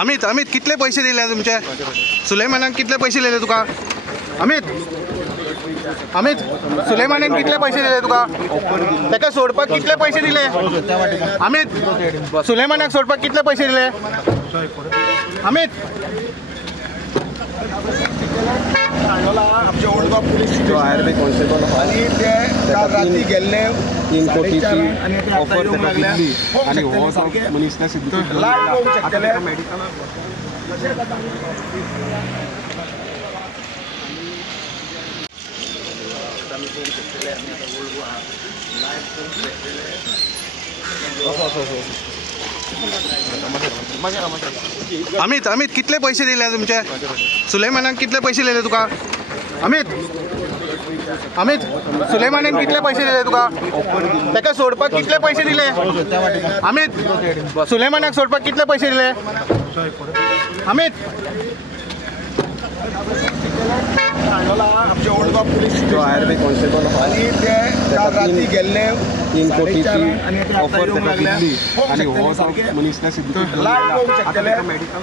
अमित अमित कितले पैसे दिले तुमचे सुलेमानाक कितले पैसे दिले तुका अमित अमित सुलेमानान कितले पैसे दिले तुका ताका सोडपाक कितले पैसे दिले अमित सुलेमानाक सोडपाक कितले पैसे दिले अमित आमचे ओल्ड पुलीस आयुर्वेद कॉन्स्टेबल आणि ते काल रात्री गेल्ले 3 कोटीची ऑफर ताका दिल्ली आणि हो मनीस त्या सिद्धूत मेडिकल अमित अमित कितले पैसे दिले तुमचे सुलेमानाक कितले पैसे दिले तुका अमित अमित सुलेमानान कितले पैसे दिले तुका ताका सोडपाक कितले पैसे दिले अमित सुलेमानाक सोडपाक कितले पैसे दिले अमित आमचे ओल्ड पुलीस आयुर्वेद कॉन्स्टेबल आणि ते काल रात्री गेल्ले 3 कोटीची ऑफर ताका दिल्ली आणि हो मनीस त्या सिद्धूत मेडिकल